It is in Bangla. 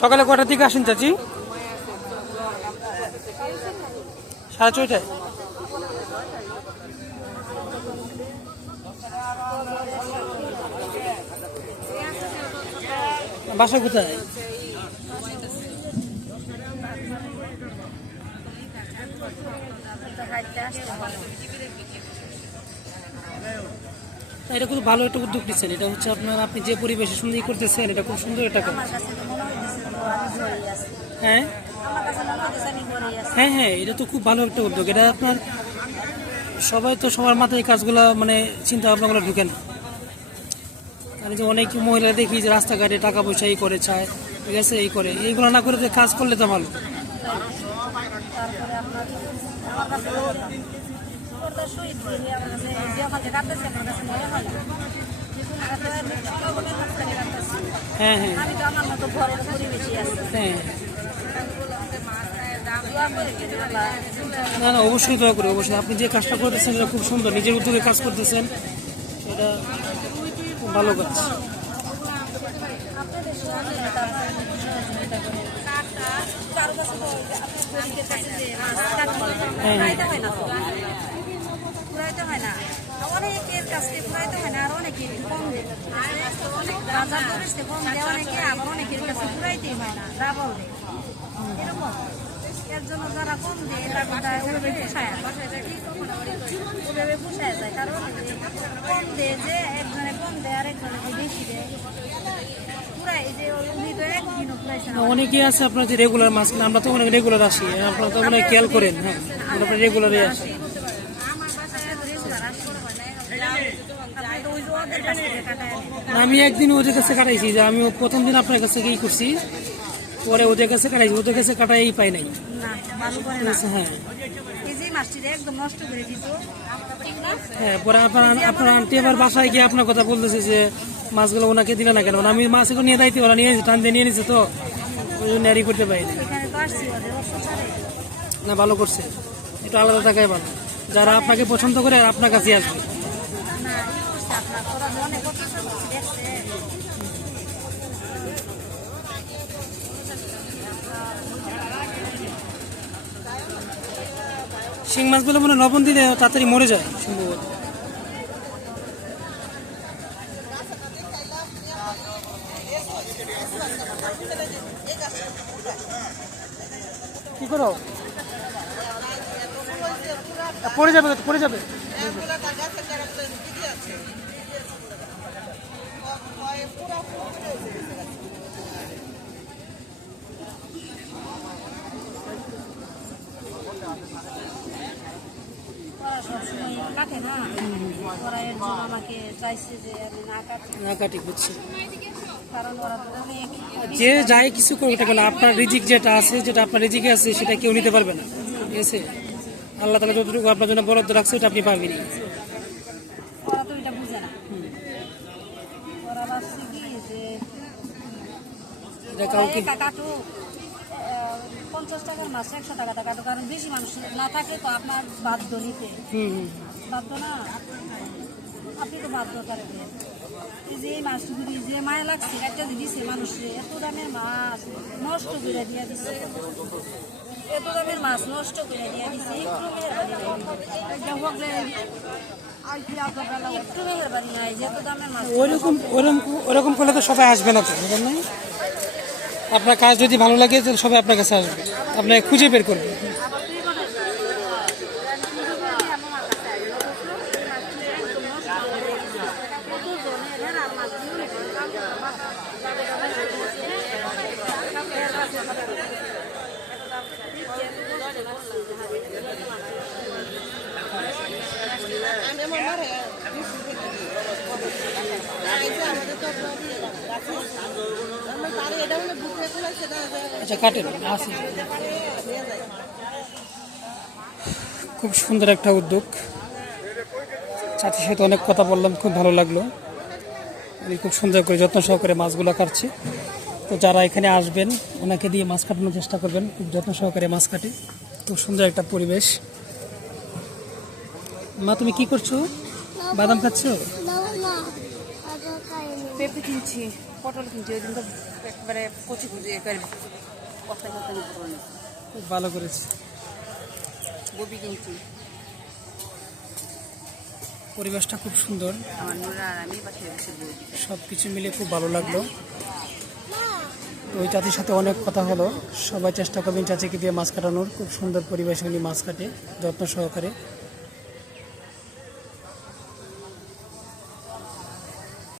সকালে কটার দিকে আসেন চাচি? 6:30টায়। বাসা কোথায়? এটা খুব ভালো একটা উদ্যোগ নিচ্ছেন। এটা হচ্ছে আপনি যে পরিবেশে সুন্দর করতেছেন, এটা খুব সুন্দর একটা কাজ। হ্যাঁ হ্যাঁ হ্যাঁ, এটা তো খুব ভালো একটা উদ্যোগ। এটা আপনার সবাই তো সবার মাথায় এই কাজগুলো মানে চিন্তা ভাবনাগুলো ঢুকে না। আর যে অনেক মহিলা দেখি যে রাস্তাঘাটে টাকা পয়সা এই করে চায়, ঠিক আছে, এই করে, এইগুলো না করে কাজ করলে তো ভালো। হ্যাঁ হ্যাঁ হ্যাঁ, না না, অবশ্যই দোয়া করি, অবশ্যই। আপনি যে কাজটা করতেছেন এটা খুব সুন্দর, নিজের উদ্যোগে কাজ করতেছেন, এটা খুব ভালো কাজ। হ্যাঁ হ্যাঁ, অনেকের কাছে পুরাইতে হয় না, আর অনেকের কম দেয়, বাজার পরিস্থিতি কম দেয় অনেকে, আবার অনেকের কাছে পুরাইতেই হয় না, ডাবল দেয় এরকম। এর জন্য যারা কম দেয় এরা ওভাবে পোষায় যায়, কারণ কম দেয় যে একজনে কম দেয় আর একজনে বেশি দেয়, পুরাই যে উনি তো একদিনও পুরাইছে না। অনেকে আছে আপনার যে রেগুলার মাছ কিনে, আমরা তো অনেক রেগুলার আসি, আপনারা তো মনে খেয়াল করেন। হ্যাঁ, আমরা রেগুলারই আসি। আমি একদিন ওদের কাছে কাটাইছি, যে আমি প্রথম দিন আপনার কাছে কি করছি, পরে ওদের কাছে কাটাইছি, ওদের কাছে কাটাই পাই নাই। হ্যাঁ হ্যাঁ, পরে আপনার আন্টি আবার বাসায় গিয়ে আপনার কথা বলতেছে যে মাছগুলো ওনাকে দিলে না কেন। আমি মাছগুলো নিয়ে দায়িত্ব ওরা নিয়ে টান দিয়ে নিয়ে নিচ্ছে, তো ওই জন্য আরই করতে পারি না। ভালো করছে, একটু আলাদা থাকাই ভালো। যারা আপনাকে পছন্দ করে আপনার কাছে আসবে। শিং মাছগুলো মনে লবণ দিলে তাড়াতাড়ি মরে যায় সম্ভবত। কি করো, পড়ে যাবে, পড়ে যাবে। যে যাই কিছু করবে, আপনার রিজিক যেটা আছে, যেটা আপনার রিজিকে আছে, সেটা কেউ নিতে পারবে না, ঠিক আছে। আল্লাহ তাআলা যতটুকু আপনার জন্য বরাদ্দ রাখছে এটা আপনি পাবেন। কাউকে 50 টাকার মাছ 100 টাকা কাটো, কারণ বেশি মানুষ না থাকে তো আপনার বাধ্য নিতে, বাধ্য না, আপনি তো বাধ্য থাকবেন। এই যে মাছগুলি যে মায়া লাগছে একটা দিছে মানুষে, এত দামের মাছ নষ্ট করে দিয়ে দিচ্ছে, এত দামের মাছ নষ্ট করে দিয়ে দিচ্ছে, একটু মেহরবানি নাই যে এত দামের মাছ। ওরকম করলে তো সবাই আসবে না, তো আপনার কাজ যদি ভালো লাগে তাহলে সবাই আপনার কাছে আসবে, আপনাকে খুঁজে বের করবে। আচ্ছা, কাটেন আসি। খুব সুন্দর একটা উদ্যোগ। চাচির সাথে অনেক কথা বললাম, খুব ভালো লাগলো। আমি খুব সুন্দর করে যত্ন সহকারে মাছগুলো কাটছি। তো যারা এখানে আসবেন ওনাকে দিয়ে মাছ কাটানোর চেষ্টা করবেন, খুব যত্ন সহকারে মাছ কাটে। খুব সুন্দর একটা পরিবেশ। মা তুমি কি করছো? বাদাম খাচ্ছো? পেঁপে কিনছি, পটল কিনছি, ওই দিন তো একবারে কচি কচি একেবারে কস্তা কস্তা নিতে পারি। খুব ভালো করেছে। গোবি কিনছি। পরিবেশটা খুব সুন্দর, আমার নোরা আর আমি পাশে বসে বই। সব কিছু মিলে খুব ভালো লাগলো। তো ওই চাচির সাথে অনেক কথা হলো, সবাই চেষ্টা করবেন চাচিকে দিয়ে মাছ কাটানোর। খুব সুন্দর পরিবেশে উনি মাছ কাটে যত্ন সহকারে।